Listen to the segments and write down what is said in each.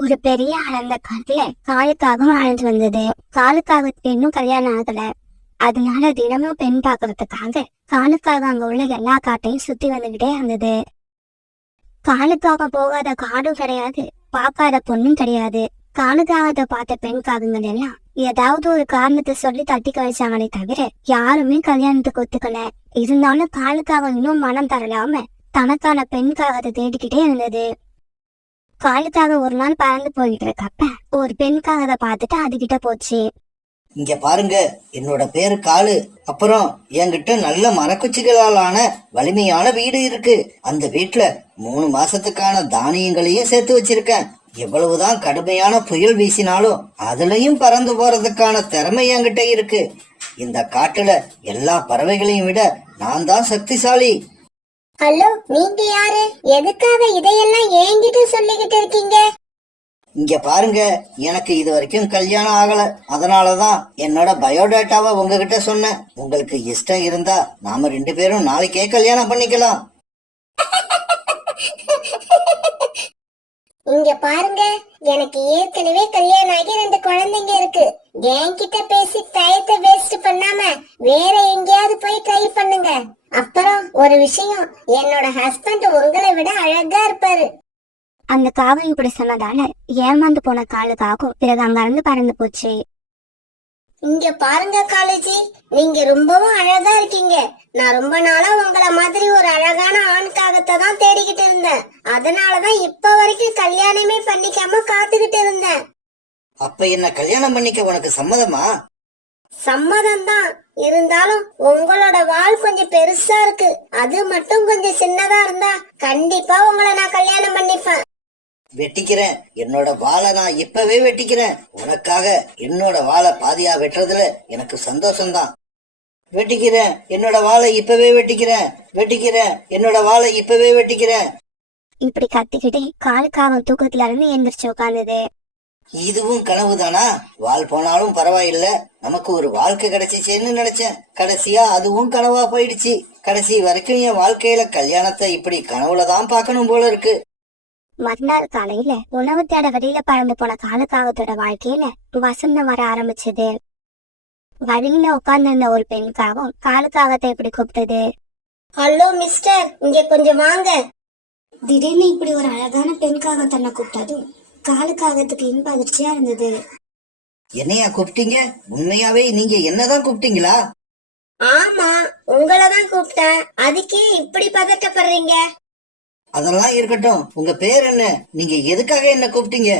ஒரு பெரிய அடர்ந்த காட்டுல காலுக்காகவும் அழைஞ்சு வந்தது. காலுக்காகத்துக்கு இன்னும் கல்யாணம் ஆகல. அதனால தினமும் பெண் பாக்குறதுக்காக காலுக்காக அங்க உள்ள எல்லா காட்டையும் சுத்தி வந்துகிட்டே இருந்தது. காலுக்காக போகாத காடும் கிடையாது, பார்க்காத பொண்ணும் கிடையாது. காலுக்காகத்தை பார்த்த பெண் காகங்கள் எல்லாம் ஏதாவது ஒரு காரணத்தை சொல்லி தட்டி கழிச்சாங்களே தவிர யாருமே கல்யாணத்துக்கு ஒத்துக்கல. இருந்தாலும் காலுக்காக இன்னும் மனம் தரலாம தனக்கான பெண் காகத்தை தேடிக்கிட்டே இருந்தது. காலுக்காக ஒரு நாள் பறந்து போயிட்டு இருக்கப்ப ஒரு பெண் காகத்தை பார்த்துட்டு அதுகிட்ட போச்சு. இங்க பாருங்க, என்னோட பேரு காலு. அப்புறம் என்கிட்ட நல்ல மரக்குச்சிகளாலான வலிமையான வீடு இருக்கு. அந்த வீட்டுல 3 மாசத்துக்கான தானியங்களையும் சேர்த்து வச்சிருக்கேன். எவ்வளவுதான் கடுமையான புயல் வீசினாலும் அதுலயும் பறந்து போறதுக்கான திறமை என்கிட்ட இருக்கு. இந்த காட்டுல எல்லா பறவைகளையும் விட நான் தான் சக்திசாலி. ஹலோ, நீங்க யாரு? எதுக்காக இதையெல்லாம் என்கிட்ட சொல்லிக்கிட்டு இருக்கீங்க? இங்க பாருங்க, எனக்கு இது வரைக்கும் கல்யாணம் ஆகல. அதனாலதான் என்னோட பயோடேட்டாவை உங்ககிட்ட சொன்னேன். உங்களுக்கு இஷ்டம் இருந்தா நாம 2 பேரும் நாளைக்கே கல்யாணம் பண்ணிக்கலாம். இங்க பாருங்க, எனக்கு ஏற்கனவே கல்யாணம் ஆகி 2 குழந்தைங்க இருக்கு. என்கிட்ட பேசி டயத்தை வேஸ்ட் பண்ணாம வேற எங்கேயாவது போய் ட்ரை பண்ணுங்க. அப்புறம் ஒரு விஷயம், என்னோட ஹஸ்பண்ட் உங்களை விட அழகா இருப்பாரு. அந்த காகம் இப்படி சொன்னதால ஏமாந்து போன காலுக்காகும் பிறகு அங்க இருந்து பறந்து போச்சு. இங்க பாருங்க காலேஜி, நீங்க ரொம்பவும் அழகா இருக்கீங்க. நான் ரொம்ப நாளா உங்களை மாதிரி ஒரு அழகான ஆண் காகத்தை தான் தேடிக்கிட்டு இருந்தேன். அதனாலதான் இப்ப வரைக்கும் கல்யாணமே பண்ணிக்காம காத்துக்கிட்டு இருந்தேன். அப்ப என்ன கல்யாணம் பண்ணிக்க உனக்கு சம்மதமா? சம்மதம் தான். இருந்தாலும் உங்களோட வால் கொஞ்சம் பெருசா இருக்கு. அது மட்டும் கொஞ்சம் சின்னதா இருந்தா கண்டிப்பா உங்களை நான் கல்யாணம் பண்ணிப்பேன். வெட்டிக்கிறேன். என்னோட வாழை நான் இப்பவே வெட்டிக்கிறேன். உனக்காக என்னோட வாழை பாதியா வெட்டுறதுல எனக்கு சந்தோஷம்தான். வெட்டிக்கிறேன். என்னோட வாழை இப்பவே வெட்டிக்கிறேன். வெட்டிக்கிறேன். என்னோட வாழை இப்பவே வெட்டிக்கிறேன். இப்படி கத்திக்கிட்டே காலுக்காகம் தூக்கத்துல இருந்து எந்திரிச்சு உட்கார்ந்தது. இதுவும் கனவுதானா? வால் போனாலும் பரவாயில்ல, நமக்கு ஒரு வாழ்க்கை கிடைச்சிச்சேன்னு நினைச்சேன். கடைசியா அதுவும் கனவா போயிடுச்சு. கடைசி வரைக்கும் என் வாழ்க்கையில கல்யாணத்தை இப்படி கனவுலதான் பாக்கணும் போல இருக்கு. மறுநாள் காலையில உணவு தேட வெளியில பறந்து போன காலுக்காகத்தோட வாழ்க்கையில வசந்தம் வர ஆரம்பிச்சது. வழியில உட்கார்ந்து இருந்த ஒரு பெண்காகவும் காலுக்காகத்தை இப்படி கூப்பிட்டது. ஹலோ மிஸ்டர், இங்க கொஞ்சம் வாங்க. திடீர்னு இப்படி ஒரு அழகான பெண்காக தன்னை கூப்பிட்டதும் காலுக்காகத்துக்கு இன்ப அதிர்ச்சியா இருந்தது. என்னையா கூப்பிட்டீங்க? உண்மையாவே நீங்க என்னதான் கூப்பிட்டீங்களா? ஆமா, உங்களதான் கூப்பிட்டேன். அதுக்கே இப்படி பதட்டப்படுறீங்க? அதெல்லாம் இருக்கட்டும், உங்க பேர் என்ன? நீங்க எதுக்காக என்ன கூப்பிட்டீங்க?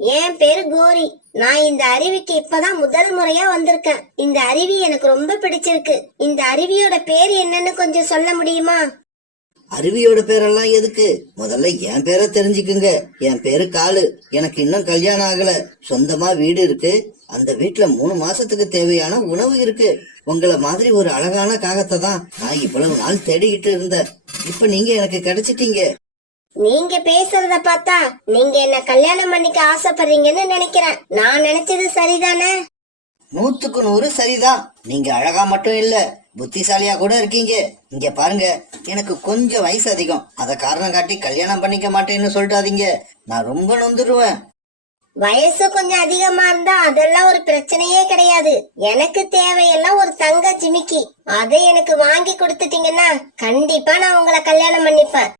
என் பேரு கோரி. நான் இந்த அருவிக்கு இப்பதான் முதல் முறையா வந்திருக்கேன். இந்த அருவி எனக்கு ரொம்ப பிடிச்சிருக்கு. இந்த அருவியோட பேர் என்னன்னு கொஞ்சம் சொல்ல முடியுமா? அருவியோட பேரெல்லாம் எதுக்கு? முதல்ல என் பேரை தெரிஞ்சுக்குங்க. என் பேரு காலு. எனக்கு இன்னும் கல்யாணம் ஆகல. சொந்தமா வீடு இருக்கு. அந்த வீட்டுல 3 மாசத்துக்கு தேவையான உணவு இருக்கு. உங்களை மாதிரி ஒரு அழகான காகத்தை தான் நான் இவ்வளவு நாள் தேடிக்கிட்டு இருந்தேன். இப்ப நீங்க எனக்கு கிடைச்சிட்டீங்க. நீங்க பேசுறத பார்த்தா நீங்க என்ன கல்யாணம் பண்ணிக்க ஆசைப்படுறீங்கன்னு நினைக்கிறேன். நான் நினைச்சது சரிதானே? 100க்கு 100 சரிதான். நீங்க அழகா மட்டும் இல்ல, புத்திசாலியா கூட இருக்கீங்க. இங்க பாருங்க, எனக்கு கொஞ்சம் வயசு அதிகம். அத காரணம் காட்டி கல்யாணம் பண்ணிக்க மாட்டேன்னு சொல்லிட்டாதீங்க. நான் ரொம்ப நொந்துருவேன். வயசு கொஞ்சம் அதிகமா இருந்தா அதெல்லாம் ஒரு பிரச்சனையே கிடையாது. எனக்கு தேவையெல்லாம் ஒரு தங்க ஜிமிக்கி. அதை எனக்கு வாங்கி கொடுத்துட்டீங்கன்னா கண்டிப்பா நான் உங்களை கல்யாணம் பண்ணிப்பேன்.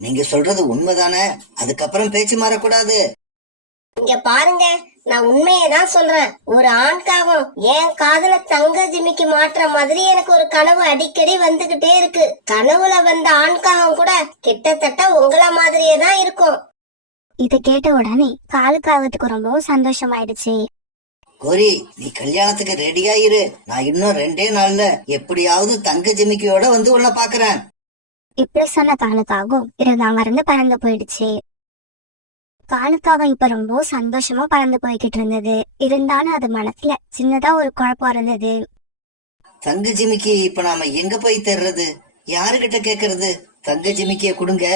நீங்க சொல்றது உண்மைதானே? அதுக்கப்புறம் பேச்சு மாறக்கூடாது. இங்க பாருங்க, நான் உண்மையதான் சொல்றேன். ஒரு ஆண்காகம் என் காதுல தங்க ஜிமிக்கி மாற்ற மாதிரி எனக்கு ஒரு கனவு அடிக்கடி வந்துகிட்டே இருக்கு. கனவுல வந்த ஆண்காகம் கூட கிட்டத்தட்ட உங்களை மாதிரியே தான் இருக்கும். இதை கேட்ட உடனே காலுக்காகத்துக்கு ரொம்பவும் சந்தோஷமாயிடுச்சு. கோரி, நீ கல்யாணத்துக்கு ரெடியா இரு. நான் இன்னும் 2 நாள்ல எப்படியாவது தங்க ஜிமிக்கியோட வந்து உள்ள பாக்குறேன். இப்படி சொன்ன காலுக்காகவும் பிறகு அங்க இருந்து பறந்து போயிடுச்சு. காலுக்காகம் இப்ப ரொம்ப சந்தோஷமா பறந்து போய்கிட்டு இருந்தது. இருந்தாலும் அது மனசுல சின்னதா ஒரு குழப்பம் இருந்தது. தங்க ஜிமிக்கி இப்ப நாம எங்க போய் தேடுறது? யாருகிட்ட கேக்குறது? தங்க ஜிமிக்கிய கொடுங்க,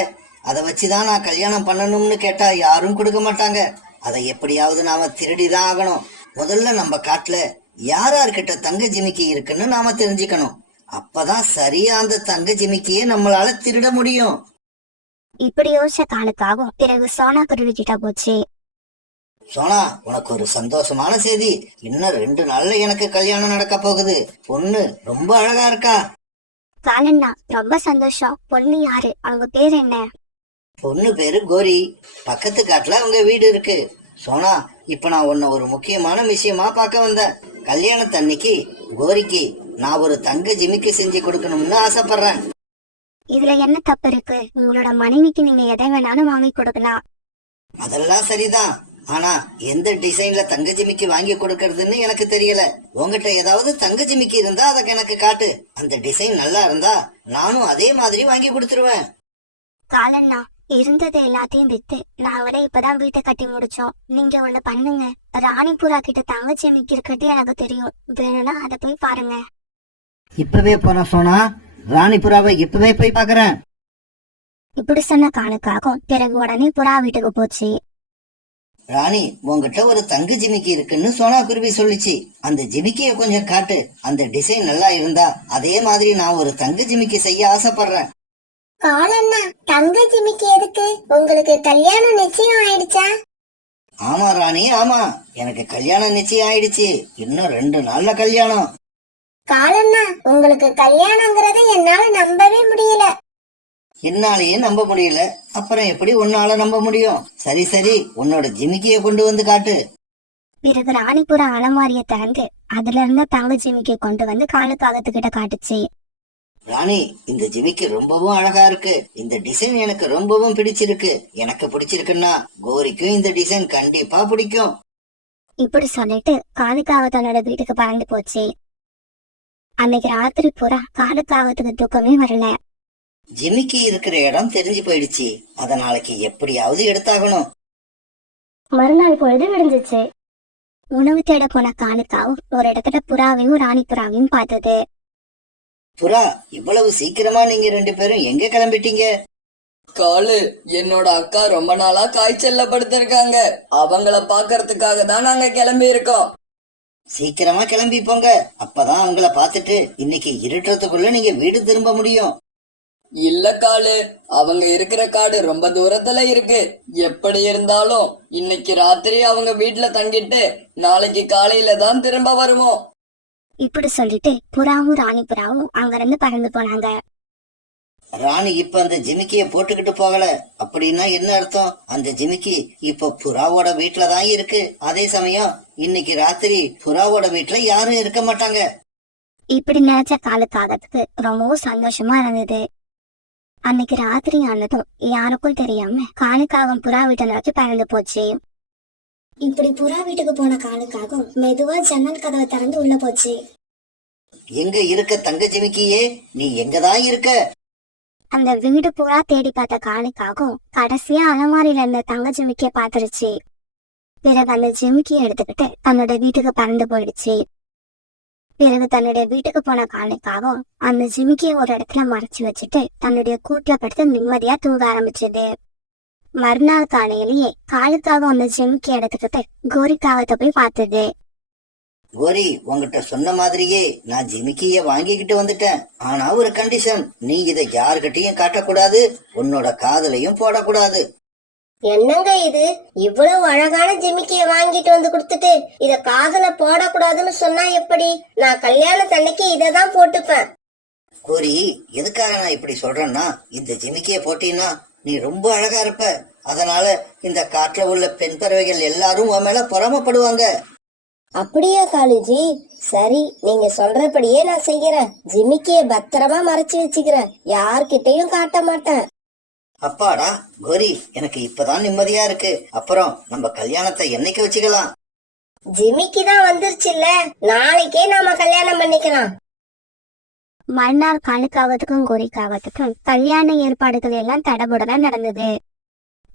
அதை வச்சுதான் நான் கல்யாணம் பண்ணணும்னு கேட்டா யாரும் கொடுக்க மாட்டாங்க. அதை எப்படியாவது நாம திருடிதான் ஆகணும். முதல்ல நம்ம காட்டுல யார்கிட்ட தங்க ஜிமிக்கி இருக்குன்னு நாம தெரிஞ்சுக்கணும். அப்பதான் சரியா அந்த தங்க ஜிமிக்கியை நம்மளால திருட முடியும். இப்படி யோசிச்ச காலுக்காகவும் பிறகு சோனா குருவி கிட்ட போச்சு. சோனா, உனக்கு ஒரு சந்தோஷமான செய்தி. இன்னும் 2 நாள்ல எனக்கு கல்யாணம் நடக்க போகுது. பொண்ணு ரொம்ப அழகா இருக்கா. காலண்ணா, ரொம்ப சந்தோஷம். பொண்ணு யாரு? அவங்க பேர் என்ன? பொண்ணு பேரு கோரி. பக்கத்து காட்டுல அவங்க வீடு இருக்கு. சோனா, இப்ப நான் உன்னை ஒரு முக்கியமான விஷயமா பார்க்க வந்தேன். கல்யாணத்தன்னைக்கு கோரிக்கு நான் ஒரு தங்க ஜிமிக்கி செஞ்சு கொடுக்கணும்னு ஆசைப்படுறேன். இதுல என்ன தப்பு இருக்கு? உங்களோட மனைவிக்கு நீங்க எதை வேணாலும் வாங்கி கொடுக்கலாம். அதெல்லாம் சரிதான். ஆனா எந்த டிசைன்ல தங்க ஜிமிக்கி வாங்கி கொடுக்கறதுன்னு எனக்கு தெரியல. உங்ககிட்ட ஏதாவது தங்க ஜிமிக்கி இருந்தா அதை எனக்கு காட்டு. அந்த டிசைன் நல்லா இருந்தா நானும் அதே மாதிரி வாங்கி கொடுத்துருவேன். காலண்ணா, இருந்தது எல்லாத்தையும் வித்து நாங்களே இப்பதான் வீட்டை கட்டி முடிச்சோம். நீங்க ஒண்ணு பண்ணுங்க. ராணிபுரா கிட்ட தங்கச்சி மிக்கி இருக்கிறது எனக்கு தெரியும். வேணும்னா அதை போய் பாருங்க. இப்பவே போறேன் சோனா. ராணிபுராவை இப்பவே போய் பாக்குறேன். இப்படி சொன்ன காலுக்காகும் பிறகு உடனே புறா வீட்டுக்கு போச்சு. ராணி, உங்ககிட்ட ஒரு தங்க ஜிமிக்கி இருக்குன்னு சோனா குருவி சொல்லிச்சு. அந்த ஜிமிக்கிய கொஞ்சம் காட்டு. அந்த டிசைன் நல்லா இருந்தா அதே மாதிரி நான் ஒரு தங்க ஜிமிக்கி செய்ய ஆசைப்படுறேன். காலண்ணா, தங்க ஜிமிக்கி எதுக்கு? உங்களுக்கு கல்யாணம் நிச்சயம் ஆயிடுச்சா? ஆமா ராணி, ஆமா. எனக்கு கல்யாணம் நிச்சயம் ஆயிடுச்சு. இன்னும் 2 நாள்ல கல்யாணம். காலண்ணா, உங்களுக்கு கல்யாணங்கிறத என்னால நம்பவே முடியல. என்னாலேயே நம்ப முடியல. அப்புறம் எப்படி உன்னால நம்ப முடியும்? சரி சரி, உன்னோட ஜிமிக்கிய கொண்டு வந்து காட்டு. பிறகு ராணிபுரா அலமாரிய திறந்து அதுல இருந்த தங்க ஜிமிக்கை கொண்டு வந்து காலுக்காகத்துக்கிட்ட காட்டுச்சு. ராணி, இந்த ஜிமிக்கி ரொம்பவும் அழகா இருக்கு. இந்த டிசைன் எனக்கு ரொம்பவும் பிடிச்சிருக்கு. எனக்கு பிடிச்சிருக்குன்னா கோரிக்கும் இந்த டிசைன் கண்டிப்பா பிடிக்கும். இப்படி சொல்லிட்டு காலுக்காக தன்னோட வீட்டுக்கு பறந்து போச்சு. அன்னைக்கு ராத்திரி பூரா காலுக்காகத்துக்கு தூக்கமே வரல. ஜிமிக்கி இருக்கிற இடம் தெரிஞ்சு போயிடுச்சு. அத நாளைக்கு எப்படியாவது எடுத்தாகணும். மறுநாள் பொழுது விடிஞ்சிச்சு. உணவு தேட போன காலுக்காவும் ஒரு இடத்துல புறாவையும் ராணிபுராவையும் பார்த்தது. புறா, இவ்வளவு சீக்கிரமா நீங்க 2 பேரும் எங்க கிளம்பிட்டீங்க? காலு, என்னோட அக்கா ரொம்ப நாளா காய்ச்சல்ல படுத்திருக்காங்க. அவங்கள பாக்கறதுக்காக தான் நாங்க கிளம்பி இருக்கோம். சீக்கிரமா கிளம்பி போங்க. அப்பதான் அவங்கள பாத்துட்டு இன்னைக்கு இருட்டுறதுக்குள்ள நீங்க வீடு திரும்ப முடியும். இல்ல காலு, அவங்க இருக்கிற காடு ரொம்ப தூரத்துல இருக்கு. எப்படி இருந்தாலும் இன்னைக்கு ராத்திரி அவங்க வீட்டுல தங்கிட்டு நாளைக்கு காலையில தான் திரும்ப வருவோம். இப்படி சொல்லிட்டு புறாவும் ராணிபுராவும் அங்கிருந்து பறந்து போனாங்க. ராணி இப்ப அந்த ஜிமிக்கிய போட்டுக்கிட்டு போகல. அப்படின்னா என்ன அர்த்தம்? அந்த ஜிமிக்கி இப்ப புறாவோட வீட்டுலதான் இருக்கு. அதே சமயம் இன்னைக்கு ராத்திரி புறாவோட வீட்டுல யாரும் இருக்க மாட்டாங்க. இப்படி நினைச்ச காலுக்காகத்துக்கு ரொம்பவும் சந்தோஷமா இருந்தது. அன்னைக்கு ராத்திரி ஆனதும் யாருக்கும் தெரியாம காலுக்காகம் புறா வீட்டை நோக்கி பறந்து போச்சு. இப்படி புறா வீட்டுக்கு போன காலுக்காகம் மெதுவா ஜன்னல் கதவை திறந்து உள்ள போச்சு. எங்க இருக்க தங்க ஜிமிக்கியே, நீ எங்கதான் இருக்க? அந்த வீடு பூரா தேடி பார்த்த காலுக்காகும் கடைசியா அலமாரியில இருந்த தங்க ஜிமிக்கிய பாத்துருச்சு. பிறகு அந்த ஜிமிக்கிய எடுத்துக்கிட்டு தன்னோட வீட்டுக்கு பறந்து போயிடுச்சு. பிறகு தன்னுடைய வீட்டுக்கு போன காலுக்காகவும் அந்த ஜிமிக்கிய ஒரு இடத்துல மறைச்சு வச்சுட்டு தன்னுடைய கூட்டுல படுத்து நிம்மதியா தூங்க ஆரம்பிச்சது. மறுநாள் காலையிலேயே காலுக்காகவும் அந்த ஜிமிக்கிய எடுத்துக்கிட்டு கோரிக்காகத்தை போய் பார்த்தது. கோரி, உங்ககிட்ட சொன்ன மாதிரியே நான் ஜிமிக்கிய வாங்கிக்கிட்டு வந்துட்டேன். ஆனா ஒரு கண்டிஷன். நீ இதை யாருகிட்டயும் காட்டக்கூடாது. உன்னோட காதலையும் போடக்கூடாது. என்னங்க இது? இவ்வளவு அழகான ஜிமிக்கிய வாங்கிட்டு வந்து கொடுத்துட்டு இத காதுல போடக்கூடாதுன்னு சொன்னா எப்படி? நான் கல்யாணத்தன்னைக்கு இததான் போட்டுப்பேன். கோரி, எதுக்காக நான் இப்படி சொல்றேன்னா, இந்த ஜிமிக்கிய போட்டீன்னா நீ ரொம்ப அழகா இருப்ப. அதனால இந்த காட்டுல உள்ள பெண் பறவைகள் எல்லாரும் உன் மேல பொறாமப்படுவாங்க. அப்படியா காலுஜி? சரி, நீங்க சொல்றபடியே நான் செய்யறேன். ஜிமிக்கிய பத்திரமா மறைச்சு வச்சுக்கிறேன். யார்கிட்டயும் காட்ட மாட்டேன். அப்பாடா கோரி, எனக்கு இப்பதான் நிம்மதியா இருக்கு. அப்புறம் நம்ம கல்யாணத்தை என்னைக்கு வச்சுக்கலாம்? ஜிமிக்கி தான் வந்துருச்சுல்ல, நாளைக்கே நாம கல்யாணம் பண்ணிக்கலாம். மறுநாள் காலுக்காகத்துக்கும் கோரிக்காகத்துக்கும் கல்யாண ஏற்பாடுகள் எல்லாம் தடபுடலா நடந்தது.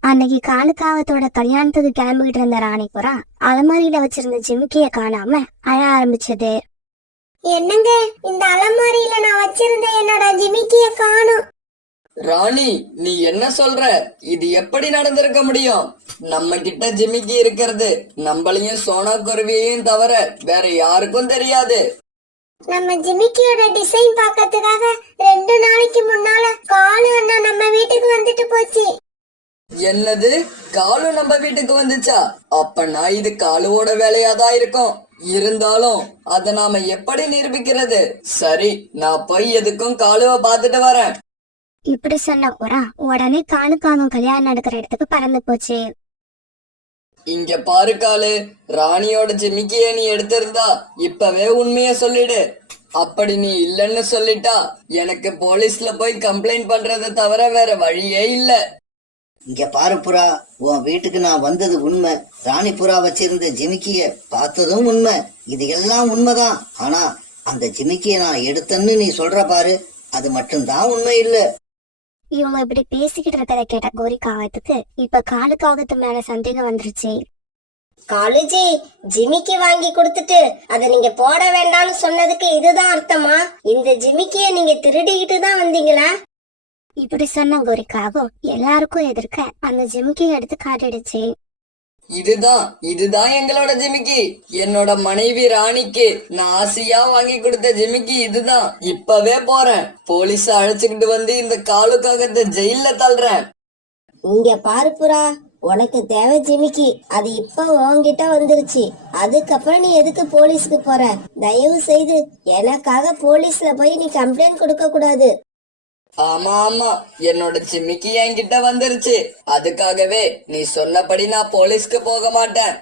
அன்னைக்கு காலுக்காகத்தோட கல்யாணத்துக்கு கிளம்பிக்கிட்டு இருந்த ராணிபுரா அலமாரியில வச்சிருந்த ஜிமிக்கிய காணாம அழ ஆரம்பிச்சது. என்னங்க, இந்த அலமாரியில நான் வச்சிருந்த என்னோட ஜிமிக்கிய காணும். ராணி, நீ என்ன சொல்ற? இது எப்படி நடந்திருக்க முடியும்? நம்ம கிட்ட ஜிமிக்கி இருக்கிறது நம்மளையும் சோனா குருவியையும் தவிர வேற யாருக்கும் தெரியாது. நம்ம ஜிமிக்கியோட டிசைன் பார்க்கறதுக்காக 2 நாளைக்கு முன்னால காலு அண்ணா நம்ம வீட்டுக்கு வந்துட்டு போச்சு. என்னது, காலு நம்ம வீட்டுக்கு வந்துச்சா? அப்பனா இது காலுவோட வேலையாதான் இருக்கும். இருந்தாலும் அத நாம எப்படி நிரூபிக்கிறது? சரி, நான் போய் எதுக்கும் காலுவ பாத்துட்டு வரேன். இப்படி சொன்ன புறா உடனே காலுக்காகவும் கல்யாணம் நடக்கிற இடத்துக்கு பறந்து போச்சு. இங்க பாரு காலு, ராணியோட ஜிமிக்கிய நீ எடுத்திருந்தா இப்பவே உண்மைய சொல்லிடு. அப்படி நீ இல்லன்னு சொல்லிட்டா எனக்கு போலீஸ்ல போய் கம்ப்ளைண்ட் பண்றதை தவிர வேற வழியே இல்ல. இங்க பாரு புறா, உன் வீட்டுக்கு நான் வந்தது உண்மை. ராணி புறா வச்சிருந்த ஜிமிக்கிய பார்த்ததும் உண்மை. இது எல்லாம் உண்மைதான். ஆனா அந்த ஜிமிக்கிய நான் எடுத்தேன்னு நீ சொல்ற பாரு, அது மட்டும்தான் உண்மை இல்ல. இவங்க இப்படி பேசிக்கிட்டு இருக்கிறத கேட்ட கோரிக்காகத்துக்கு இப்ப காலுக்காகத்து மேல சந்தேகம் வந்துருச்சு. காலுஜி, ஜிமிக்கி வாங்கி கொடுத்துட்டு அத நீங்க போட வேண்டாம்னு சொன்னதுக்கு இதுதான் அர்த்தமா? இந்த ஜிமிக்கிய நீங்க திருடிக்கிட்டு தான் வந்தீங்களா? இப்படி சொன்ன கோரிக்காகவும் எல்லாருக்கும் எதிர்க்க அந்த ஜிமிக்கியை எடுத்து காட்டிடுச்சு. இதுதான் எங்களோட ஜிமிக்கி. என்னோட மனைவி ராணிக்கு நான் ஆசையா வாங்கி கொடுத்த ஜிமிக்கி இதுதான். இப்பவே போறேன், போலீஸ அழைச்சுக்கிட்டு வந்து இந்த காலுக்காகத்தை ஜெயில தள்ளுறேன். இங்க பாரு புறா, உனக்கு தேவை ஜிமிக்கி, அது இப்ப உன்கிட்ட வந்துருச்சு. அதுக்கப்புறம் நீ எதுக்கு போலீஸ்க்கு போற? தயவு செய்து எனக்காக போலீஸ்ல போய் நீ கம்ப்ளைண்ட் கொடுக்க கூடாது. ஆமா, என்னோட ஜிமிக்கி என்கிட்ட வந்துருச்சு. அதுக்காகவே நீ சொன்னபடி நான் போலீஸ்க்கு போக மாட்டேன்.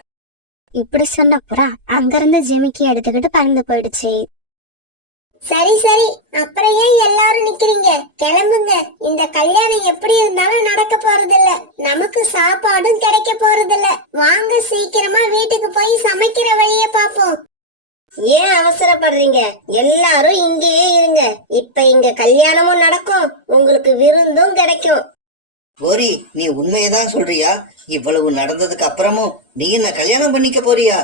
இப்படி சொன்ன புறா அங்கிருந்து ஜிமிக்கி எடுத்துக்கிட்டு பறந்து போயிடுச்சு. சரி சரி, அப்புறம் ஏன் எல்லாரும் நிக்கிறீங்க? கிளம்புங்க. இந்த கல்யாணம் எப்படி இருந்தாலும் நடக்க போறது இல்ல. நமக்கு சாப்பாடும் கிடைக்க போறது இல்ல. வாங்க, சீக்கிரமா வீட்டுக்கு போய் சமைக்கிற வழிய பாப்போம். ஏன் அவசரப்படுறீங்க? எல்லாரும் இங்கேயே இருங்க. இப்ப இங்க கல்யாணமும் நடக்கும், உங்களுக்கு விருந்தும் கிடைக்கும். கோரி, நீ உண்மையதான் சொல்றியா? இவ்வளவு நடந்ததுக்கு அப்புறமும் நீ என்ன கல்யாணம் பண்ணிக்க போறியா?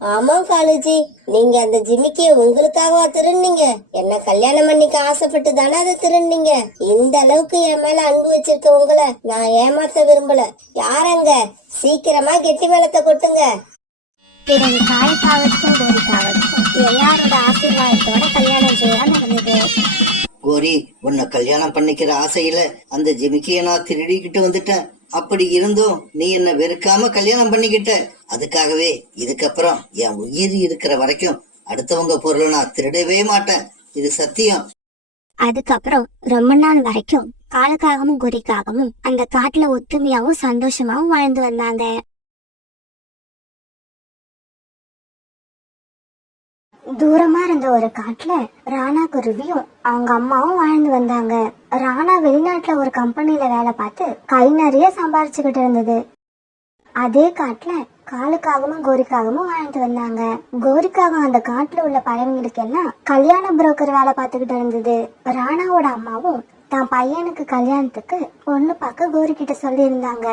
ஆமா காலுஜி, நீங்க அந்த ஜிமிக்கிய உங்களுக்காகவா திருநீங்க? என்ன கல்யாணம் பண்ணிக்க ஆசைப்பட்டு தானே அதை திருநீங்க. இந்த அளவுக்கு என் மேல அன்பு வச்சிருக்க உங்களை நான் ஏமாத்த விரும்பல. யாரங்க? சீக்கிரமா கெட்டி மேளத்தை கொட்டுங்க. பிறகு காலுக்காகத்துக்கும் கோரிக்காகத்துக்கும் எல்லாரோட ஆசீர்வாதத்தோட கல்யாணம் ஜோரா நடந்தது. கோரி, உன்னை கல்யாணம் பண்ணிக்கிற ஆசையில அந்த ஜிமிக்கிய நான் திருடிக்கிட்டு வந்துட்டேன். அப்படி இருந்தும் நீ என்ன வெறுக்காம கல்யாணம் பண்ணிக்கிட்ட. அதுக்காகவே இதுக்கப்புறம் என் உயிர் இருக்கிற வரைக்கும் அடுத்தவங்க பொருளை நான் திருடவே மாட்டேன். இது சத்தியம். அதுக்கப்புறம் ரொம்ப நாள் வரைக்கும் காலுக்காகவும் கோரிக்காகவும் அந்த காட்டுல ஒத்துமையாவும் சந்தோஷமாவும் வாழ்ந்து வந்தாங்க. தூரமா இருந்த ஒரு காட்டுல ராணா குருவியும் அவங்க அம்மாவும் வாழ்ந்து வந்தாங்க. ராணா வெளிநாட்டுல ஒரு கம்பெனில வேலை பார்த்து கை நிறைய சம்பாரிச்சுக்கிட்டு இருந்தது. அதே காட்டுல காலுக்காகவும் கோரிக்காகவும் வாழ்ந்து வந்தாங்க. கோரிக்காகவும் அந்த காட்டுல உள்ள பறவைங்களுக்கு எல்லாம் கல்யாண புரோக்கர் வேலை பார்த்துக்கிட்டு இருந்தது. ராணாவோட அம்மாவும் தான் பையனுக்கு கல்யாணத்துக்கு பொண்ணு பார்க்க கோரி கிட்ட சொல்லி இருந்தாங்க.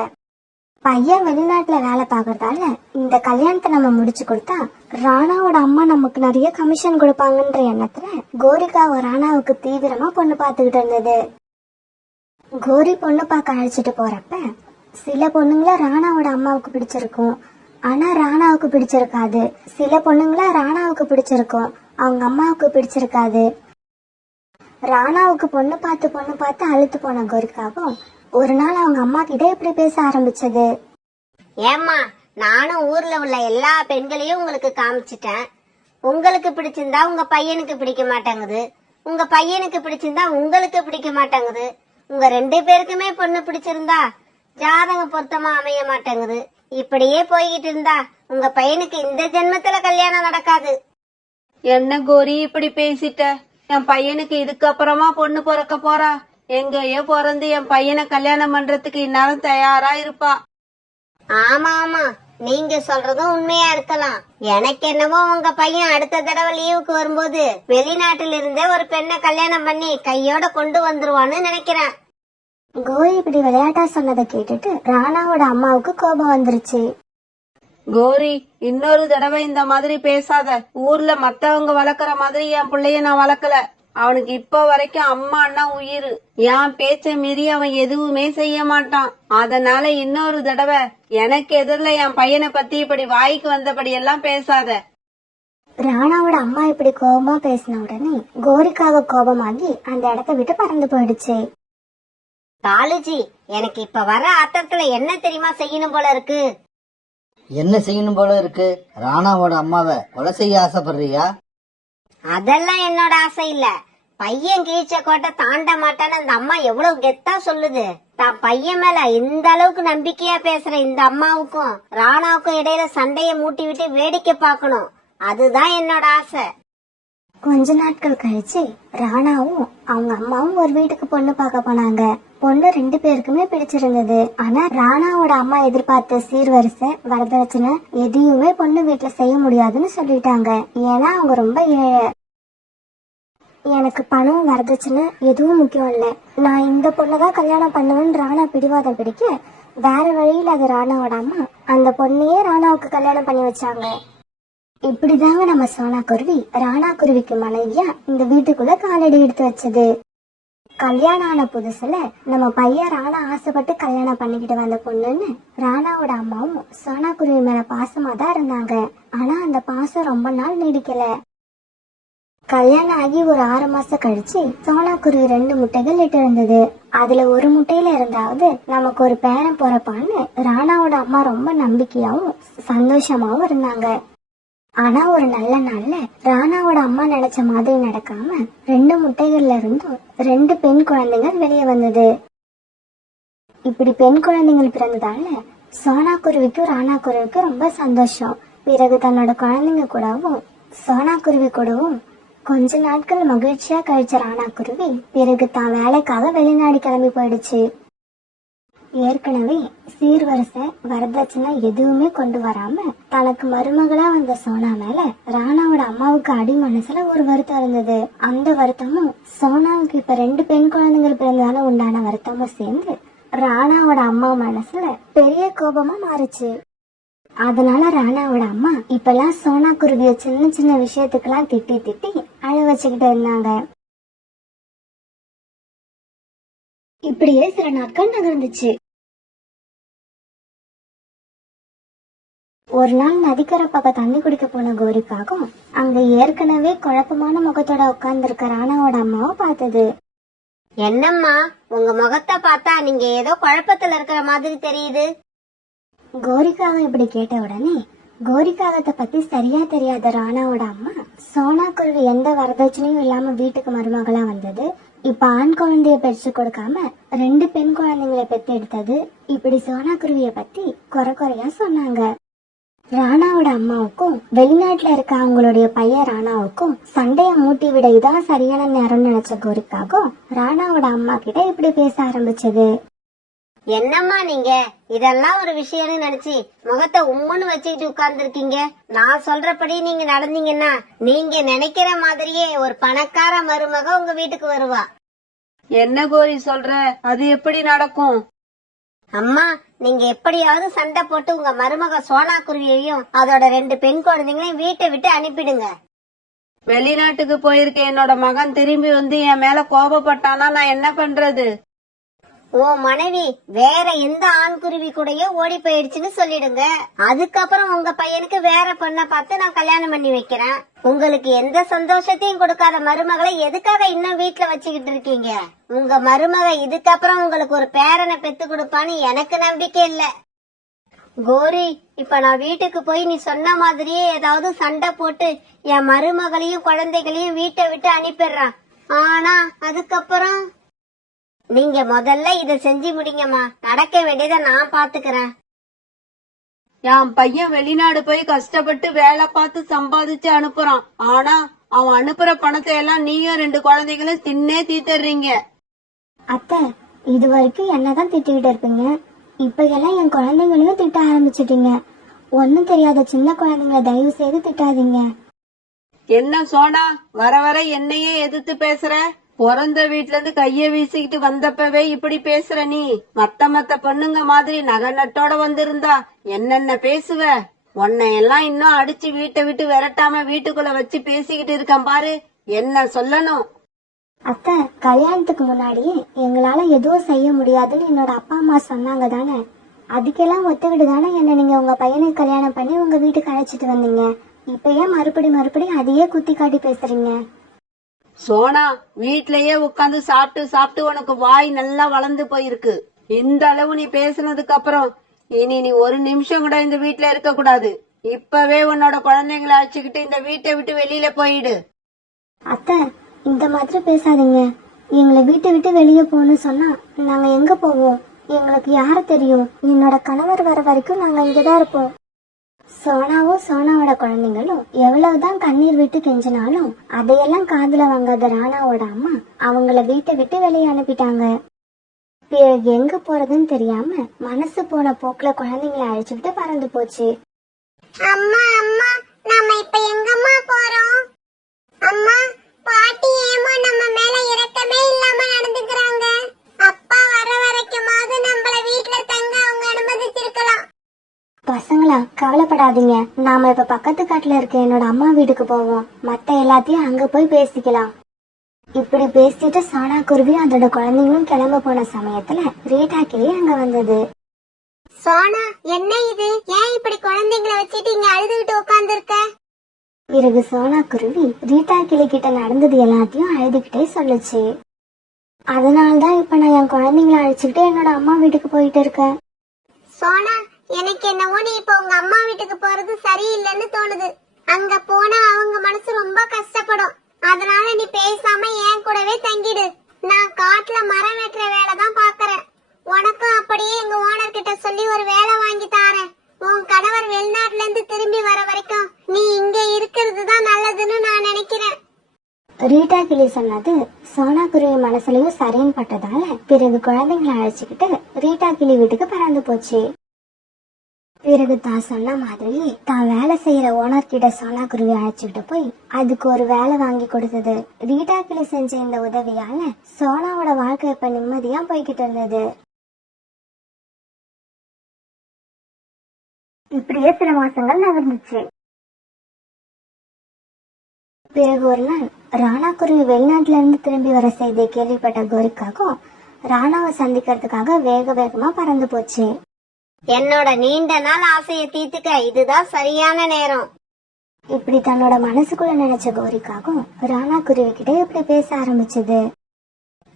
பையன் வெளிநாட்டுல வேலை பாக்குறதால இந்த கல்யாணத்தை நம்ம முடிச்சு கொடுத்தா ராணாவோட அம்மா நமக்கு நிறைய கமிஷன் கொடுப்பாங்கன்ற எண்ணத்துல கோரிக்காவும் ராணாவுக்கு தீவிரமா பொண்ணு பார்த்துக்கிட்டு இருந்தது. கோரி பொண்ணு பார்க்க அழைச்சிட்டு போறப்ப சில பொண்ணுங்கள ராணாவோட அம்மாவுக்கு பிடிச்சிருக்கும், ஆனா ராணாவுக்கு பிடிச்சிருக்காது. சில பொண்ணுங்கள ராணாவுக்கு பிடிச்சிருக்கும், அவங்க அம்மாவுக்கு பிடிச்சிருக்காது. ராணாவுக்கு பொண்ணு பார்த்து அழுத்து போன கோரிக்காவும் ஒரு நாள் அவங்க அம்மா கிட்ட இப்படி பேச ஆரம்பிச்சது. ஏம்மா, நானும் ஊர்ல உள்ள எல்லா பெண்களையும் உங்களுக்கு காமிச்சிட்டேன். உங்களுக்கு பிடிச்சிருந்தா உங்க பையனுக்கு பிடிக்க மாட்டேங்குது, உங்க பையனுக்கு பிடிச்சிருந்தா உங்களுக்கு பிடிக்க மாட்டேங்குது. உங்க 2 பேருக்குமே பொண்ணு பிடிச்சிருந்தா ஜாதக பொருத்தமா அமைய மாட்டேங்குது. இப்படியே போய்கிட்டு இருந்தா உங்க பையனுக்கு இந்த ஜென்மத்துல கல்யாணம் நடக்காது. என்ன கோரி இப்படி பேசிட்ட? என் பையனுக்கு இதுக்கப்புறமா பொண்ணு பிறக்க போறா. எங்கேயோ பிறந்து என் பையனை கல்யாணம் பண்றதுக்கு இந்நேரம் தயாரா இருப்பா. ஆமா ஆமா, நீங்க சொல்றதும் உண்மையா இருக்கலாம். எனக்கு என்னவோ உங்க பையன் அடுத்த தடவை லீவுக்கு வரும்போது வெளிநாட்டில இருந்தே ஒரு பெண்ணை கல்யாணம் பண்ணி கையோட கொண்டு வந்துருவான்னு நினைக்கிறேன். கோரி இப்படி விளையாட்டா சொன்னதை கேட்டுட்டு ராணாவோட அம்மாவுக்கு கோபம் வந்துருச்சு. கோரி, இன்னொரு தடவை இந்த மாதிரி பேசாத. ஊர்ல மத்தவங்க வளர்க்கற மாதிரி என் பிள்ளைய நான் வளர்க்கல. அவனுக்கு இப்ப வரைக்கும் அம்மா அண்ணா உயிர். என் பேச்ச மீறி அவன் எதுவுமே செய்ய மாட்டான். அதனால இன்னொரு தடவை எனக்கு எதிரில என் பையனை பத்தி இப்படி வாய்க்கு வந்தபடி எல்லாம் பேசாத. ராணாவோட அம்மா இப்படி கோபமா பேசின உடனே கோரிக்காக கோபமாகி அந்த இடத்த விட்டு பறந்து போயிடுச்சு. காலுஜி, எனக்கு இப்ப வர ஆத்திரத்துல என்ன தெரியுமா செய்யணும் போல இருக்கு? என்ன செய்யணும் போல இருக்கு? ராணாவோட அம்மாவை கொலை செய்ய ஆசைப்படுறியா? அதெல்லாம் என்னோட ஆசை இல்ல. பையன் கீழ்ச்ச கோட்டை தாண்ட மாட்டான்னு அந்த அம்மா எவ்வளவு கெத்தா சொல்லுது. தான் பையன் மேல இந்த அளவுக்கு நம்பிக்கையா பேசுற இந்த அம்மாவுக்கும் ராணாவுக்கும் இடையில சண்டைய மூட்டி விட்டு வேடிக்கை பார்க்கணும். அதுதான் என்னோட ஆசை. கொஞ்ச நாட்கள் கழிச்சு ராணாவும் அவங்க அம்மாவும் ஒரு வீட்டுக்கு பொண்ணு பார்க்க போனாங்க. பொண்ணு 2 பேருக்குமே பிடிச்சிருந்தது. ஆனா ராணாவோட அம்மா எதிர்பார்த்த சீர்வரிசை வரதட்சணை எதையுமே பொண்ணு வீட்டுல செய்ய முடியாதுன்னு சொல்லிட்டாங்க. ஏன்னா அவங்க ரொம்ப ஏழை. எனக்கு பணம் வரதட்சணை எதுவும் முக்கியம் இல்ல, நான் இந்த பொண்ணதான் கல்யாணம் பண்ணுவேன்னு ராணா பிடிவாதம் பிடிக்க வேற வழியில அது ராணாவோட அம்மா அந்த பொண்ணையே ராணாவுக்கு கல்யாணம் பண்ணி வச்சாங்க. இப்படிதாங்க நம்ம சோனா குருவி ராணா குருவிக்கு மனைவியா இந்த வீட்டுக்குள்ள காலடி எடுத்து வச்சது. கல்யாணம் ஆன புதுசுல நம்ம பையன் ராணா ஆசைப்பட்டு கல்யாணம் பண்ணிக்கிட்டு வந்த பொண்ணுன்னு ராணாவோட அம்மாவும் சோனா குருவி மேல பாசமா தான் இருந்தாங்க. ஆனா அந்த பாசம் ரொம்ப நாள் நீடிக்கல. கல்யாணம் ஆகி ஒரு 6 மாசம் கழிச்சு சோனா குருவி 2 முட்டைகள் இட்டு இருந்தது. அதுல ஒரு முட்டையில இருந்தாவது நமக்கு ஒரு பேரன் பிறப்பான்னு ராணாவோட அம்மா ரொம்ப நம்பிக்கையாவும் சந்தோஷமாவும் இருந்தாங்க. ஆனா ஒரு நல்ல நாள்ல ராணாவோட அம்மா நினைச்ச மாதிரி நடக்காம 2 முட்டைகள்ல இருந்தும் 2 பெண் குழந்தைகள் வெளியே வந்தது. இப்படி பெண் குழந்தைகள் பிறந்ததால சோனா குருவிக்கும் ராணா குருவிக்கும் ரொம்ப சந்தோஷம். பிறகு தன்னோட குழந்தைங்க கூடவும் சோனா குருவி கூடவும் கொஞ்ச நாட்கள் மகிழ்ச்சியா கழிச்ச ராணா குருவி பிறகு தான் வேலைக்காக வெளிநாடு கிளம்பி போயிடுச்சு. ஏற்கனவே சீர்வரிசை வரதட்சணை எதுவுமே கொண்டு வராம தனக்கு மருமகளா வந்த சோனா மேல ராணாவோட அம்மாவுக்கு அடி மனசுல ஒரு வருத்தம் இருந்தது. அந்த வருத்தமும் சோனாவுக்கு இப்ப 2 பெண் குழந்தைகள் பிறந்ததால உண்டான வருத்தமும் சேர்ந்து ராணாவோட அம்மா மனசுல பெரிய கோபமா மாறுச்சு. அதனால ராணாவோட அம்மா இப்பெல்லாம் சோனா குருவிய சின்ன சின்ன விஷயத்துக்கெல்லாம் திட்டி திட்டி அழ வச்சுக்கிட்டு இருந்தாங்க. இப்படியே சில நாட்கள் நகர்ந்துச்சு. ஒரு நாள் நதிக்கரை பக்கம் தண்ணி குடிக்க போன கோரிக்காகும் அங்க ஏற்கனவே குழப்பமான முகத்தோட உட்கார்ந்துருக்க ராணாவோட அம்மாவை பார்த்தது. என்னம்மா, உங்க முகத்தை பார்த்தா நீங்க ஏதோ குழப்பத்துல இருக்கிற மாதிரி தெரியுது. கோரிக்காகம் இப்படி கேட்ட உடனே கோரிக்காகத்தை பத்தி சரியா தெரியாத ராணாவோட அம்மா சோனா குருவி எந்த வரதட்சணையும் இல்லாம வீட்டுக்கு மருமகளா வந்தது, இப்ப ஆண் குழந்தைய பெற்று கொடுக்காம 2 பெண் குழந்தைங்களை பெத்து எடுத்தது, இப்படி சோனா குருவிய பத்தி குறையா சொன்னாங்க. ராணாவோட அம்மாவுக்கும் வெளிநாட்டுல இருக்க அவங்களுடைய பையன் ராணாவுக்கும் சண்டைய மூட்டி விட இதான் சரியான நேரம் நினைச்ச கோரிக்காகும் ராணாவோட அம்மா கிட்ட இப்படி பேச ஆரம்பிச்சது. என்னம்மா நீங்க இதெல்லாம் ஒரு விஷயம்னு நினைச்சு முகத்தை உம்முன்னு வச்சுக்கிட்டு உட்கார்ந்து இருக்கீங்க. நான் சொல்றபடி நீங்க நடந்தீங்கன்னா நீங்க நினைக்கிற மாதிரியே ஒரு பணக்கார மருமக உங்க வீட்டுக்கு வருவா. என்ன கோரி சொல்ற? அது எப்படி நடக்கும்? அம்மா, நீங்க எப்படியாவது சண்டை போட்டு உங்க மருமக சோனா குருவியையும் அதோட 2 பெண் குழந்தைங்களையும் வீட்டை விட்டு அனுப்பிடுங்க. வெளிநாட்டுக்கு போயிருக்க என்னோட மகன் திரும்பி வந்து என் மேல கோபப்பட்டானா நான் என்ன பண்றது? உன் மனைவி வேற எந்த ஆண் குருவி கூடயோ ஓடி போயிடுச்சுன்னு சொல்லிடுங்க. அதுக்கப்புறம் உங்க பையனுக்கு வேற பொண்ணை பார்த்து நான் கல்யாணம் பண்ணி வைக்கிறேன். உங்களுக்கு எந்த சந்தோஷத்தையும் கொடுக்காத மருமகளை எதுக்காக இன்னும் வீட்டுல வச்சுக்கிட்டு இருக்கீங்க? உங்க மருமக இதுக்கப்புறம் உங்களுக்கு ஒரு பேரனை பெத்து கொடுப்பான்னு எனக்கு நம்பிக்கை இல்ல. கோரி, இப்ப நான் வீட்டுக்கு போய் நீ சொன்ன மாதிரியே ஏதாவது சண்டை போட்டு என் மருமகளையும் குழந்தைகளையும் வீட்டை விட்டு அனுப்பிடுறான். ஆனா அதுக்கப்புறம் நீங்க முதல்ல இத செஞ்சு முடிங்கம்மா. நடக்க வேண்டியதை நான் பாத்துக்கிறேன். என் பையன் வெளிநாடு போய் கஷ்டப்பட்டு வேலை பார்த்து சம்பாதிச்சு அனுப்புறான். ஆனா அவன் அனுப்புற பணத்தை எல்லாம் நீங்க 2 குழந்தைகளும் தின்னே தீத்துறீங்க. அத்தை, இது வரைக்கும் என்னதான் திட்டிக்கிட்டு இருப்பீங்க, இப்ப எல்லாம் என் குழந்தைங்களையும் திட்ட ஆரம்பிச்சிட்டீங்க. ஒன்னும் தெரியாத சின்ன குழந்தைங்களை தயவு செய்து திட்டாதீங்க. என்ன சோனா, வர வர என்னையே எதிர்த்து பேசுற? பிறந்த வீட்ல இருந்து கைய வீசிக்கிட்டு வந்தப்பவே இப்படி பேசுற நீ? மத்த பொண்ணுங்க மாதிரி நகை நட்டோட வந்திருந்தா என்னென்ன பேசுவ? உன்னை எல்லாம் இன்னும் அடிச்சு வீட்டை விட்டு விரட்டாம வீட்டுக்குள்ள வச்சு பேசிக்கிட்டு இருக்கான் பாரு. என்ன சொல்லணும்? அத்தை, கல்யாணத்துக்கு முன்னாடியே எங்களால எதுவும் செய்ய முடியாதுன்னு என்னோட அப்பா அம்மா சொன்னாங்க தானே. அதுக்கெல்லாம் ஒத்துக்கிட்டு தானே என்ன நீங்க உங்க பையனுக்கு கல்யாணம் பண்ணி உங்க வீட்டுக்கு அழைச்சிட்டு வந்தீங்க. இப்ப ஏன் மறுபடியும் அதையே குத்தி காட்டி பேசுறீங்க? சோனா, வீட்லயே உட்காந்து சாப்பிட்டு சாப்பிட்டு உனக்கு வாய் நல்லா வளர்ந்து போயிருக்கு. இந்த அளவு நீ பேசுனதுக்கு அப்புறம் இனி நீ ஒரு நிமிஷம் கூட இந்த வீட்ல இருக்க கூடாது. இப்பவே உன்னோட குழந்தைங்களை அழைச்சுக்கிட்டு இந்த வீட்டை விட்டு வெளியில போயிடு. அத்தை, இந்த மாதிரி பேசாதீங்க. எங்களை வீட்டை விட்டு வெளியே போகணும்னு சொன்னா நாங்க எங்க போவோம்? எங்களுக்கு யார தெரியும்? என்னோட கணவர் வர வரைக்கும் நாங்க இங்கதான் இருப்போம். சோனாவும் சோனாவோட குழந்தைங்களும் எவ்வளவுதான் கண்ணீர் விட்டு கெஞ்சினாலும் அதையெல்லாம் காதுல வாங்காத ராணாவோட அம்மா அவங்கள வீட்டை விட்டு வெளியே அனுப்பிட்டாங்க. பிறகு எங்க போறதுன்னு தெரியாம மனசு போன போக்குல குழந்தைங்களை அழைச்சுக்கிட்டு பறந்து போச்சு. அம்மா அம்மா, நாம இப்ப எங்கம்மா போறோம்? அம்மா, பாட்டி ஏமா நம்ம மேல இரக்கமே இல்லாம நடந்துக்கிறாங்க? அப்பா வர வரைக்குமாவது நம்மள வீட்ல தங்க அவங்க அனுமதிச்சிருக்கலாம். பசங்களா, கவலைப்படாதீங்க. நாம இப்ப பக்கத்து காட்டுல இருக்க என்னோட அம்மா வீட்டுக்கு போவோம். மத்த எல்லாத்தையும் அங்க போய் பேசிக்கலாம். இப்படி பேசிட்டு சோனா குருவி அதோட குழந்தைங்களும் கிளம்ப போன சமயத்துல ரீட்டா கிளி அங்க வந்தது. சோனா, என்ன இது? ஏன் இப்படி குழந்தைங்களை வச்சுட்டு இங்க அழுதுகிட்டு உட்கார்ந்துருக்க? பிறகு சோனா குருவி ரீட்டா கிளி கிட்ட நடந்தது எல்லாத்தையும் அழுதுகிட்டே சொல்லுச்சு. அதனாலதான் இப்ப நான் என் குழந்தைங்களை அழைச்சுக்கிட்டு என்னோட அம்மா வீட்டுக்கு போயிட்டு இருக்கேன். சோனா, எனக்கு என்னவோ நீ இப்ப உங்க அம்மா வீட்டுக்கு போறது சரியில்லைன்னு தோணுது. அங்க போனா அவங்க மனசு ரொம்ப கஷ்டப்படும். அதனால நீ பேசாம என் கூடவே தங்கிடு. நான் காட்டுல மரம் வெட்டுற வேலை தான் பாக்குறேன். உனக்கும் அப்படியே எங்க ஓனர் கிட்ட சொல்லி ஒரு வேலை வாங்கி தாரேன். உன் கணவர் வெளிநாட்டுல இருந்து திரும்பி வர வரைக்கும் நீ இங்க இருக்கிறது தான் நல்லதுன்னு நான் நினைக்கிறேன். ரீட்டா கிளி சொன்னது சோனா குருவி மனசுலயும் சரின்னு பட்டதால பிறகு குழந்தைங்களை அழைச்சுக்கிட்டு ரீட்டா கிளி வீட்டுக்கு பறந்து போச்சு. பிறகு தான் சொன்ன மாதிரி தான் வேலை செய்யற ஓனர் கிட்ட சோனா குருவி அழைச்சுக்கிட்டு போய் அதுக்கு ஒரு வேலை வாங்கி கொடுத்தது. ரீட்டா கிளி செஞ்ச இந்த உதவியால சோனாவோட வாழ்க்கை இப்ப நிம்மதியா போய்கிட்டு இருந்தது. இப்படியே சில மாசங்கள் நகர்ந்துச்சு. பிறகு ஒரு நாள் ராணா குருவி வெளிநாட்டுல இருந்து திரும்பி வர செய்தியை கேள்விப்பட்ட கோரிக்காகவும் ராணாவை சந்திக்கிறதுக்காக வேக வேகமா பறந்து போச்சு. என்னோட நீண்ட நாள் ஆசையை தீர்த்துக்க இதுதான் சரியான நேரம். இப்படி தன்னோட மனசுக்குள்ள நினைச்ச கோரிக்காகவும் ராணா குருவி கிட்ட இப்படி பேச ஆரம்பிச்சது.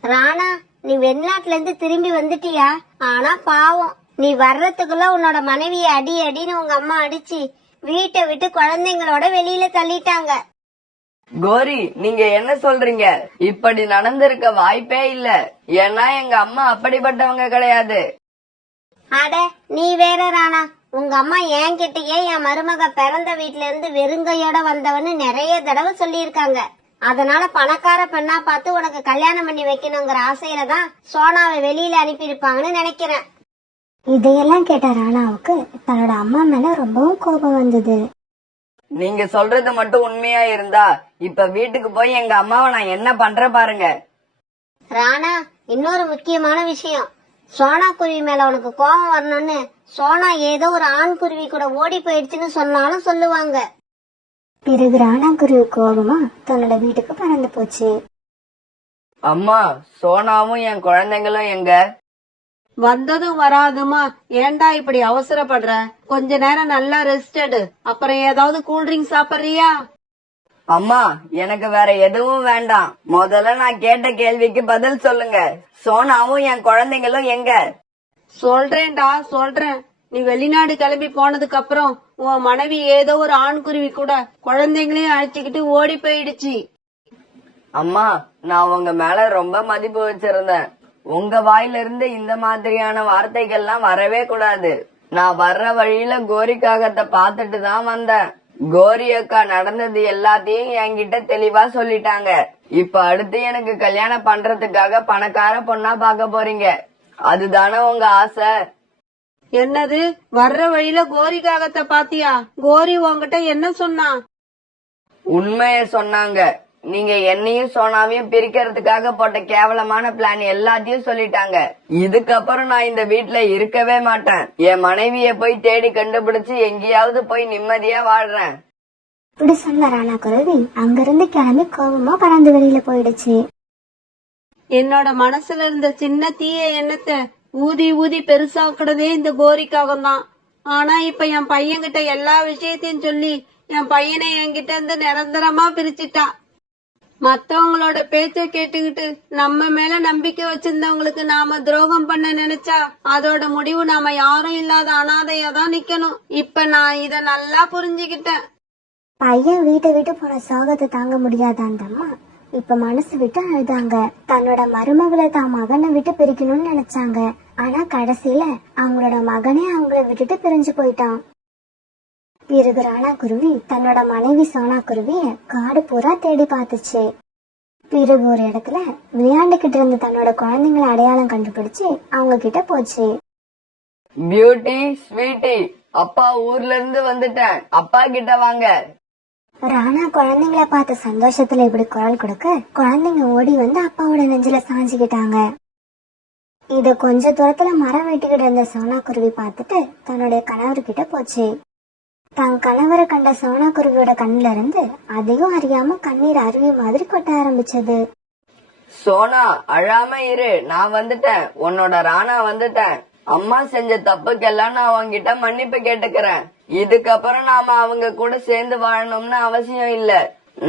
ராணா, நீ வெளிநாட்டுல இருந்து திரும்பி வந்துட்டியா? ஆனா பாவம், நீ வர்றதுக்குள்ள உன்னோட மனைவிய அடி அடின்னு உங்க அம்மா அடிச்சு வீட்டை விட்டு குழந்தைங்களோட வெளியில தள்ளிட்டாங்க. கோரி, நீங்க என்ன சொல்றீங்க? இப்படி நடந்திருக்க வாய்ப்பே இல்ல. ஏன்னா எங்க அம்மா அப்படிப்பட்டவங்க கிடையாது. அட, நீ வேற ராணா. உங்க அம்மா என்கிட்டயே என் மருமக பிறந்த வீட்ல இருந்து வெறுங்கையோட வந்தவன்னு நிறைய தடவை சொல்லியிருக்காங்க. அதனால பணக்கார பெண்ணா பார்த்து உனக்கு கல்யாணம் பண்ணி வைக்கணுங்கிற ஆசையில தான் சோனாவை வெளியில அனுப்பியிருப்பாங்கன்னு நினைக்கிறேன். இதையெல்லாம் கேட்ட ராணாவுக்கு தன்னோட அம்மா மேல ரொம்பவும் கோபம் வந்தது. நீங்க சொல்றது மட்டும் உண்மையா இருந்தா இப்ப வீட்டுக்கு போய் எங்க அம்மாவை நான் என்ன பண்ற பாருங்க. ராணா, இன்னொரு முக்கியமான விஷயம். சோனா குருவி மேல உனக்கு கோபம் வரணும்னு சோனா ஏதோ ஒரு ஆண் குருவி கூட ஓடி போயிடுச்சுன்னு சொன்னாலும் சொல்லுவாங்க. பிறகு ராணா குருவி கோபமா தன்னோட வீட்டுக்கு பறந்து போச்சு. அம்மா, சோனாவும் என் குழந்தைங்களும் எங்க? வந்ததும் வராதுமா. ஏன்டா இப்படி அவசரப்படுற? கொஞ்ச நேரம் நல்லா ரெஸ்ட் எடு. அப்புறம் ஏதாவது கூல்ட்ரிங்க் சாப்பிடுறியா? அம்மா, எனக்கு வேற எதுவும் வேண்டாம். முதல்ல நான் கேட்ட கேள்விக்கு பதில் சொல்லுங்க. சோனாவும் என் குழந்தைங்களும் எங்க? சொல்றேன்டா, சொல்றேன். நீ வெளிநாடு கிளம்பி போனதுக்கு அப்புறம் உன் மனைவி ஏதோ ஒரு ஆண்குருவி கூட குழந்தைங்களையும் அழைச்சுக்கிட்டு ஓடி போயிடுச்சு. அம்மா, நான் உங்க மேல ரொம்ப மதிப்பு வச்சிருந்தேன். உங்க வாயில இருந்து இந்த மாதிரியான வார்த்தைகள்லாம் வரவே கூடாது. நான் வர்ற வழியில கோரிக்காகத்தை பாத்துட்டு தான் வந்தேன். கோரி அக்கா நடந்தது எல்லாத்தையும் என்கிட்ட தெளிவா சொல்லிட்டாங்க. இப்ப அடுத்து எனக்கு கல்யாணம் பண்றதுக்காக பணக்கார பொண்ணா பாக்க போறீங்க. அதுதானே உங்க ஆசை? என்னது? வர்ற வழியில கோரிக்காகத்தை பாத்தியா? கோரி உன்கிட்ட என்ன சொன்னா? உண்மைய சொன்னாங்க. நீங்க என்னையும் சோனாவையும் பிரிக்கிறதுக்காக போட்ட கேவலமான பிளான் எல்லாத்தையும் சொல்லிட்டாங்க. இதுக்கப்புறம் நான் இந்த வீட்டுல இருக்கவே மாட்டேன். என் மனைவிய போய் தேடி கண்டுபிடிச்சு எங்கேயாவது போய் நிம்மதியா வாழ்றேன். இப்படி சொன்ன ராணா குருவி அங்கிருந்து கிளம்பி கோபமா பறந்து வெளியில போயிடுச்சு. என்னோட மனசுல இருந்த சின்ன தீய எண்ணத்தை ஊதி ஊதி பெருசாக்குறதே இந்த கோரிக்காகம் தான். ஆனா இப்ப என் பையன்கிட்ட எல்லா விஷயத்தையும் சொல்லி என் பையனை என்கிட்ட இருந்து நிரந்தரமா பிரிச்சுட்டா. மத்தவங்களோட பேச்ச கேட்டுக்கிட்டு நம்ம மேல நம்பிக்கை வச்சிருந்தவங்களுக்கு நாம துரோகம் பண்ண நினைச்சா அதோட முடிவு நாம யாரும் இல்லாத அனாதையா தான் நிக்கணும். இப்ப நான் இத நல்லா புரிஞ்சுக்கிட்டேன். பையன் வீட்டை விட்டு போன சோகத்தை தாங்க முடியாத அந்த அம்மா இப்ப மனசு விட்டு அழுதாங்க. தன்னோட மருமகளை தான் மகனை விட்டு பிரிக்கணும்னு நினைச்சாங்க. ஆனா கடைசியில அவங்களோட மகனே அவங்கள விட்டுட்டு பிரிஞ்சு போயிட்டான். பிறகு ராணா குருவி தன்னோட மனைவி சோனா குருவிய காடு பூரா தேடி பார்த்துச்சு. பிறகு ஒரு இடத்துல விளையாண்டுகிட்டு இருந்த தன்னோட குழந்தைங்களை அடையாளம் கண்டுபிடிச்சு அவங்க கிட்ட போச்சு. பியூட்டி ஸ்வீட்டி, அப்பா ஊர்ல இருந்து வந்துட்டேன், அப்பா கிட்ட வாங்க. ராணா குழந்தைங்களை பார்த்த சந்தோஷத்துல இப்படி குரல் கொடுக்க குழந்தைங்க ஓடி வந்து அப்பாவோட நெஞ்சில சாஞ்சுக்கிட்டாங்க. இத கொஞ்ச தூரத்துல மரம் வெட்டிக்கிட்டு இருந்த சோனா குருவி பார்த்துட்டு தன்னுடைய கணவர்கிட்ட போச்சு. தன் கணவரை கண்ட சோனா குருவியோட கண்ணுல இருந்து அதையும் அறியாம கண்ணீர் அருவி மாதிரி கொட்ட ஆரம்பிச்சது. சோனா, அழாம இரு, நான் வந்துட்டேன், உன்னோட ராணா வந்துட்டேன். அம்மா செஞ்ச தப்புக்கெல்லாம் நான் உன்கிட்ட மன்னிப்பு கேட்டுக்கிறேன். இதுக்கப்புறம் நாம அவங்க கூட சேர்ந்து வாழணும்னு அவசியம் இல்ல.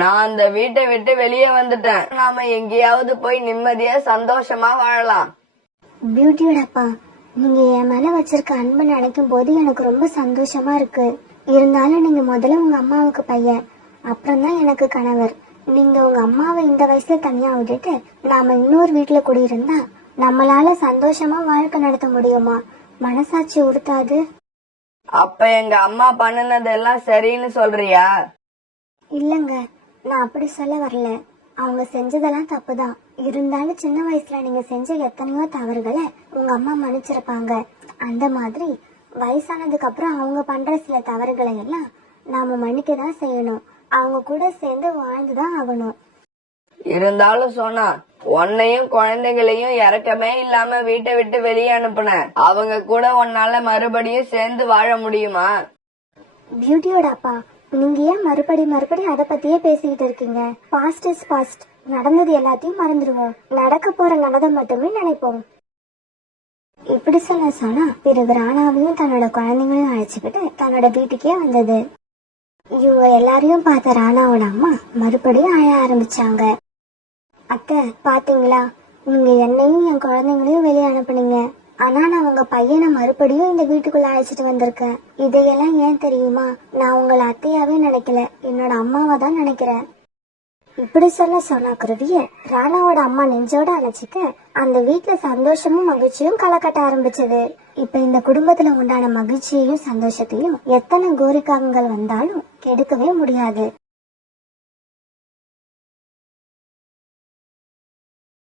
நான் அந்த வீட்டை விட்டு வெளியே வந்துட்டேன். நாம எங்கேயாவது போய் நிம்மதியா சந்தோஷமா வாழலாம். பியூட்டியோட அப்பா, நீங்க என் மேல வச்சிருக்க அன்பு நினைக்கும் போது எனக்கு ரொம்ப சந்தோஷமா இருக்கு. இருந்தாலும் நீங்க முதல்ல உங்க அம்மாவுக்கு பையன், அப்புறம் தான் எனக்கு கணவர். நீங்க உங்க அம்மாவை இந்த வயசுல தனியா விட்டுட்டு நாம இன்னொரு வீட்டுல குடியிருந்தா நம்மளால சந்தோஷமா வாழ்க்கை நடத்த முடியுமா? மனசாட்சி உறுத்தாது? அப்ப எங்க அம்மா பண்ணுனதெல்லாம் சரின்னு சொல்றியா? இல்லங்க, நான் அப்படி சொல்ல வரல. அவங்க செஞ்சதெல்லாம் தப்புதான். இருந்தாலும் சின்ன வயசுல நீங்க செஞ்ச எத்தனையோ தவறுகளை உங்க அம்மா மன்னிச்சிருப்பாங்க. அந்த மாதிரி வயசானதுக்கு அப்புறம் அவங்க பண்ற சில தவறுகளை எல்லாம் நாம மன்னிக்க தான் செய்யணும். அவங்க கூட சேர்ந்து வாழ்ந்துதான் ஆகணும். இருந்தாலும் சொன்னா, உன்னையும் குழந்தைகளையும் இறக்கமே இல்லாம வீட்டை விட்டு வெளியே அனுப்புன. அவங்க கூட உன்னால மறுபடியும் சேர்ந்து வாழ முடியுமா? பியூட்டியோட அப்பா, நீங்க ஏன் மறுபடி அதை பத்தியே பேசிக்கிட்டு இருக்கீங்க? Past is past. நடந்தது எல்லாத்தையும் மறந்துடுவோம். நடக்க போற நல்லதை மட்டுமே நினைப்போம். இப்படி சொன்னா பிறகு ராணாவையும் தன்னோட குழந்தைங்களையும் அழைச்சுக்கிட்டு தன்னோட வீட்டுக்கே வந்தது. இவங்க எல்லாரையும் பார்த்த ராணாவோட அம்மா மறுபடியும் அழ ஆரம்பிச்சாங்க. அத்தை, பாத்தீங்களா, நீங்க என்னையும் என் குழந்தைங்களையும் வெளியே அனுப்புனீங்க. ஆனா நான் உங்க பையனை மறுபடியும் இந்த வீட்டுக்குள்ள அழைச்சிட்டு வந்திருக்கேன். இதையெல்லாம் ஏன் தெரியுமா? நான் உங்களை அத்தையாவே நினைக்கல, என்னோட அம்மாவை தான் நினைக்கிறேன். இப்படி சொன்னா குருவிய ராணாவோட அம்மா நெஞ்சோட அழைச்சிக்க அந்த வீட்டுல சந்தோஷமும் மகிழ்ச்சியும் களக்கட்ட ஆரம்பிச்சது. இப்ப இந்த குடும்பத்துல உண்டான மகிழ்ச்சியையும் சந்தோஷத்தையும் எத்தனை கோரிக்காகங்கள் வந்தாலும் கெடுக்கவே முடியாது.